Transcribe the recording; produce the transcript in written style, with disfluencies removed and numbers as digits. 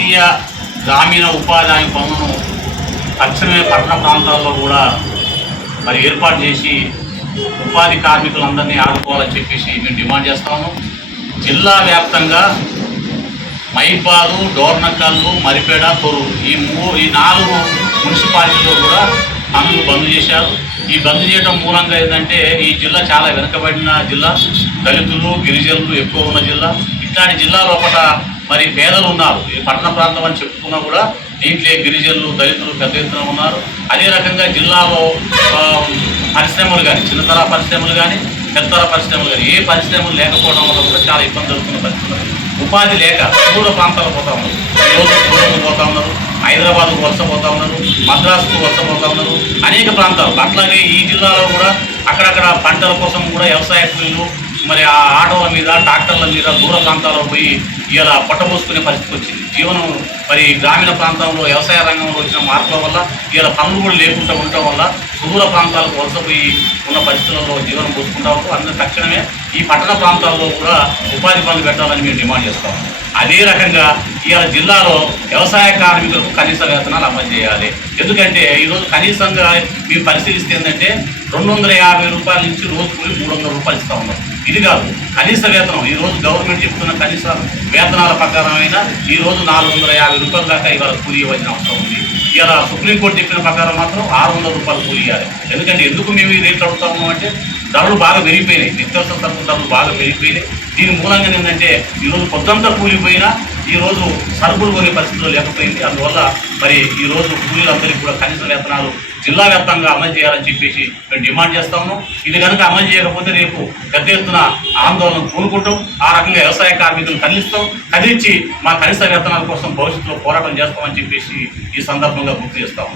జాతీయ గ్రామీణ ఉపాధి హామీ పనులను తక్షణమే పట్టణ ప్రాంతాల్లో కూడా మరి ఏర్పాటు చేసి ఉపాధి కార్మికులందరినీ ఆదుకోవాలని చెప్పేసి మేము డిమాండ్ చేస్తాము. జిల్లా వ్యాప్తంగా మైబాదు, డోర్నకల్లు, మరిపేడ, తొర్రూరు ఈ 4 మున్సిపాలిటీలో కూడా పనులు బంద్ చేశారు. ఈ బంద్ చేయడం మూలంగా ఏంటంటే ఈ జిల్లా చాలా వెనుకబడిన జిల్లా, దళితులు గిరిజనులు ఎక్కువ ఉన్న జిల్లా. ఇట్లాంటి జిల్లా లోపల మరి పేదలు ఉన్నారు. ఈ పట్టణ ప్రాంతం అని చెప్పుకున్నా కూడా దీంట్లో గిరిజనులు, దళితులు పెద్ద ఎత్తున ఉన్నారు. అదే రకంగా జిల్లాలో పరిశ్రమలు కానీ, చిన్నతర పరిశ్రమలు కానీ, పెద్దతర పరిశ్రమలు కానీ, ఏ పరిశ్రమలు లేకపోవడం వల్ల కూడా చాలా ఇబ్బంది జరుగుతున్న పరిస్థితులు. ఉపాధి లేక దూర ప్రాంతాలకు పోతా ఉన్నారు. ఈరోజు దూరంకు పోతా ఉన్నారు, హైదరాబాద్కు వలస పోతా ఉన్నారు, మద్రాసుకు వలస పోతా ఉన్నారు, అనేక ప్రాంతాలు. అట్లాగే ఈ జిల్లాలో కూడా అక్కడక్కడ పంటల కోసం కూడా వ్యవసాయ కూలీలు మరి ఆ ఆటోల మీద, ట్రాక్టర్ల మీద దూర ప్రాంతాల్లో పోయి ఇలా పొట్టబోసుకునే పరిస్థితి వచ్చింది. జీవనం మరి గ్రామీణ ప్రాంతంలో వ్యవసాయ రంగంలో వచ్చిన మార్పుల వల్ల ఇలా పనులు కూడా లేకుండా ఉండటం వల్ల సుదూర ప్రాంతాలకు వలసపోయి ఉన్న పరిస్థితులలో జీవనం పోసుకుంటా ఉంటాం. అందులో తక్షణమే ఈ పట్టణ ప్రాంతాల్లో కూడా ఉపాధి పనులు పెట్టాలని మేము డిమాండ్ చేస్తాం. అదే రకంగా ఇవాళ జిల్లాలో వ్యవసాయ కార్మికులకు కనీస వేతనాలు అమలు చేయాలి. ఎందుకంటే ఈరోజు కనీసంగా మేము పరిశీలిస్తే ఏంటంటే 250 రూపాయల నుంచి రోజు కూలి 300 రూపాయలు ఇస్తూ ఉన్నారు. ఇది కాదు కనీస వేతనం. ఈరోజు గవర్నమెంట్ చెప్తున్న కనీస వేతనాల ప్రకారమైన ఈరోజు 450 రూపాయల దాకా ఇవాళ కూలి ఇవ్వాల్సిన అవసరం ఉంది. ఇవాళ సుప్రీంకోర్టు చెప్పిన ప్రకారం మాత్రం 600 రూపాయలు కూలి ఇవ్వాలి. ఎందుకంటే ఎందుకు మేము ఈ రేట్లు అడుగుతాము అంటే ధరలు బాగా పెరిగిపోయినాయి, నిత్యావసర సరుకుల ధరలు బాగా పెరిగిపోయినాయి. దీని మూలంగా ఏంటంటే ఈరోజు పొద్దంతా కూలిపోయినా ఈరోజు సరుకులు కొనే పరిస్థితులు లేకపోయింది. అందువల్ల మరి ఈరోజు కూలీలందరికీ కూడా కనీస వేతనాలు జిల్లా వ్యాప్తంగా అమలు చేయాలని చెప్పేసి మేము డిమాండ్ చేస్తాము. ఇది కనుక అమలు చేయకపోతే రేపు పెద్ద ఎత్తున ఆందోళన కూనుకుంటాం. ఆ రకంగా వ్యవసాయ కార్మికులను కదిలించి మా కనీస వేతనాల కోసం భవిష్యత్తులో పోరాటం చేస్తామని చెప్పేసి ఈ సందర్భంగా గుర్తు చేస్తాము.